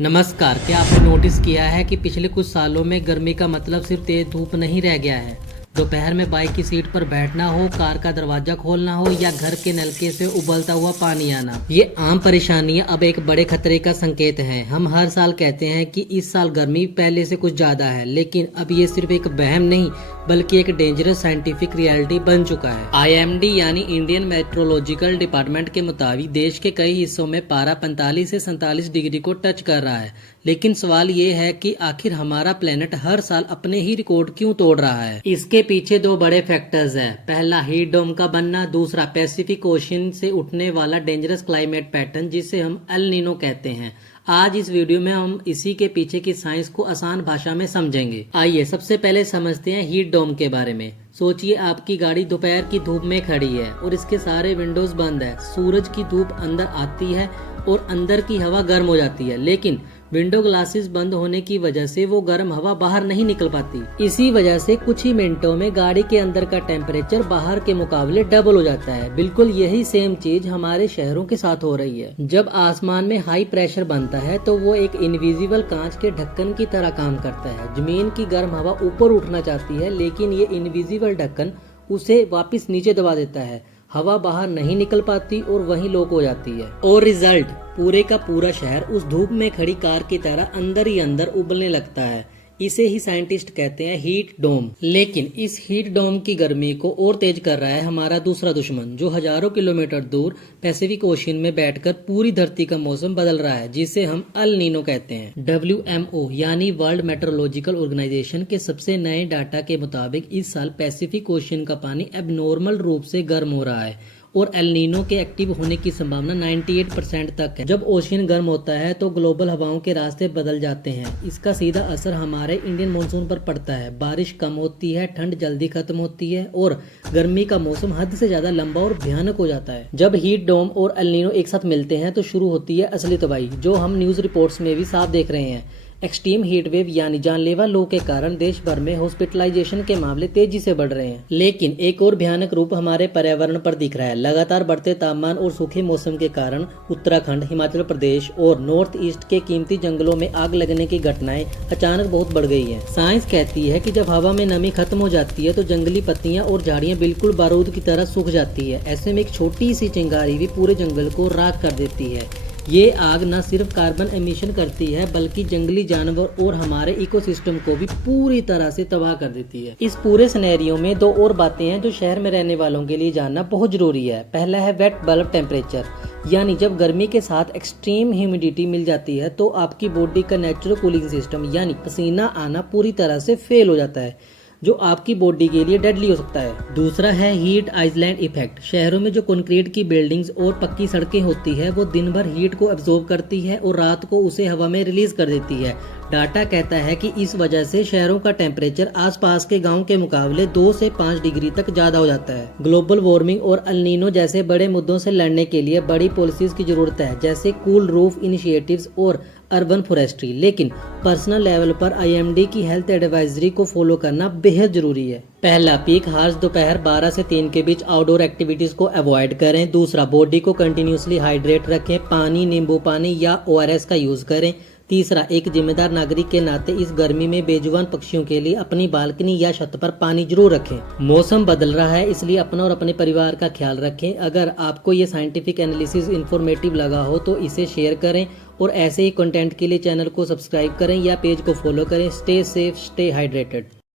नमस्कार। क्या आपने नोटिस किया है कि पिछले कुछ सालों में गर्मी का मतलब सिर्फ तेज धूप नहीं रह गया है। दोपहर में बाइक की सीट पर बैठना हो, कार का दरवाजा खोलना हो या घर के नलके से उबलता हुआ पानी आना, ये आम परेशानियां अब एक बड़े खतरे का संकेत हैं। हम हर साल कहते हैं कि इस साल गर्मी पहले से कुछ ज्यादा है, लेकिन अब ये सिर्फ एक वहम नहीं बल्कि एक डेंजरस साइंटिफिक रियलिटी बन चुका है। IMD यानी इंडियन मेट्रोलॉजिकल डिपार्टमेंट के मुताबिक देश के कई हिस्सों में पारा 45 से 47 डिग्री को टच कर रहा है। लेकिन सवाल ये है कि आखिर हमारा प्लेनेट हर साल अपने ही रिकॉर्ड क्यों तोड़ रहा है। इसके पीछे दो बड़े फैक्टर्स हैं। पहला हीट डोम का बनना, दूसरा पैसिफिक ओशन से उठने वाला डेंजरस क्लाइमेट पैटर्न जिसे हम एल नीनो कहते हैं। आज इस वीडियो में हम इसी के पीछे की साइंस को आसान भाषा में समझेंगे। आइए सबसे पहले समझते हैं हीट डोम के बारे में। सोचिए आपकी गाड़ी दोपहर की धूप में खड़ी है और इसके सारे विंडोज बंद है। सूरज की धूप अंदर आती है और अंदर की हवा गर्म हो जाती है, लेकिन विंडो ग्लासेस बंद होने की वजह से वो गर्म हवा बाहर नहीं निकल पाती। इसी वजह से कुछ ही मिनटों में गाड़ी के अंदर का टेम्परेचर बाहर के मुकाबले डबल हो जाता है। बिल्कुल यही सेम चीज हमारे शहरों के साथ हो रही है। जब आसमान में हाई प्रेशर बनता है तो वो एक इनविजिबल कांच के ढक्कन की तरह काम करता है। जमीन की गर्म हवा ऊपर उठना चाहती है, लेकिन ये इनविजिबल ढक्कन उसे वापस नीचे दबा देता है। हवा बाहर नहीं निकल पाती और वहीं लॉक हो जाती है और रिजल्ट, पूरे का पूरा शहर उस धूप में खड़ी कार की तरह अंदर ही अंदर उबलने लगता है। इसे ही साइंटिस्ट कहते हैं हीट डोम। लेकिन इस हीट डोम की गर्मी को और तेज कर रहा है हमारा दूसरा दुश्मन, जो हजारों किलोमीटर दूर पैसिफिक ओशन में बैठकर पूरी धरती का मौसम बदल रहा है, जिसे हम अल नीनो कहते हैं। WMO यानी वर्ल्ड मेट्रोलॉजिकल ऑर्गेनाइजेशन के सबसे नए डाटा के मुताबिक इस साल पैसिफिक ओशन का पानी एबनॉर्मल रूप से गर्म हो रहा है और एल नीनो के एक्टिव होने की संभावना 98% तक है। जब ओशियन गर्म होता है तो ग्लोबल हवाओं के रास्ते बदल जाते हैं। इसका सीधा असर हमारे इंडियन मानसून पर पड़ता है। बारिश कम होती है, ठंड जल्दी खत्म होती है और गर्मी का मौसम हद से ज्यादा लंबा और भयानक हो जाता है। जब हीट डोम और एल नीनो एक साथ मिलते हैं तो शुरू होती है असली तबाही, जो हम न्यूज रिपोर्ट्स में भी साफ देख रहे हैं। एक्सट्रीम हीट वेव यानी जानलेवा लू के कारण देश भर में हॉस्पिटलाइजेशन के मामले तेजी से बढ़ रहे हैं। लेकिन एक और भयानक रूप हमारे पर्यावरण पर दिख रहा है। लगातार बढ़ते तापमान और सूखे मौसम के कारण उत्तराखंड, हिमाचल प्रदेश और नॉर्थ ईस्ट के कीमती जंगलों में आग लगने की घटनाएं अचानक बहुत बढ़ गई हैं। साइंस कहती है कि जब हवा में नमी खत्म हो जाती है तो जंगली पत्तियां और झाड़ियां बिल्कुल बारूद की तरह सूख जाती है। ऐसे में एक छोटी सी चिंगारी भी पूरे जंगल को राख कर देती है। ये आग न सिर्फ कार्बन एमिशन करती है बल्कि जंगली जानवर और हमारे इकोसिस्टम को भी पूरी तरह से तबाह कर देती है। इस पूरे सिनेरियो में दो और बातें हैं जो शहर में रहने वालों के लिए जानना बहुत जरूरी है। पहला है वेट बल्ब टेम्परेचर, यानी जब गर्मी के साथ एक्सट्रीम ह्यूमिडिटी मिल जाती है तो आपकी बॉडी का नेचुरल कूलिंग सिस्टम यानी पसीना आना पूरी तरह से फेल हो जाता है, जो आपकी बॉडी के लिए डेडली हो सकता है। दूसरा है हीट आइसलैंड इफेक्ट। शहरों में जो कंक्रीट की बिल्डिंग्स और पक्की सड़कें होती है वो दिन भर हीट को एब्जॉर्ब करती है और रात को उसे हवा में रिलीज कर देती है। डाटा कहता है कि इस वजह से शहरों का टेम्परेचर आसपास के गांव के मुकाबले 2 से 5 डिग्री तक ज्यादा हो जाता है। ग्लोबल वार्मिंग और एल नीनो जैसे बड़े मुद्दों से लड़ने के लिए बड़ी पॉलिसीज की जरूरत है, जैसे कूल रूफ इनिशिएटिव्स और अर्बन फॉरेस्ट्री। लेकिन पर्सनल लेवल पर IMD की हेल्थ एडवाइजरी को फॉलो करना बेहद जरूरी है। पहला, पीक हार्स दोपहर 12 से 3 के बीच आउटडोर एक्टिविटीज को अवॉइड करें। दूसरा, बॉडी को कंटिन्यूसली हाइड्रेट रखें, पानी, नींबू पानी या ORS का यूज करें। तीसरा, एक जिम्मेदार नागरिक के नाते इस गर्मी में बेजुबान पक्षियों के लिए अपनी बालकनी या छत पर पानी जरूर रखें। मौसम बदल रहा है, इसलिए अपना और अपने परिवार का ख्याल रखें। अगर आपको ये साइंटिफिक एनालिसिस इंफॉर्मेटिव लगा हो तो इसे शेयर करें और ऐसे ही कंटेंट के लिए चैनल को सब्सक्राइब करें या पेज को फॉलो करें। Stay safe, stay hydrated.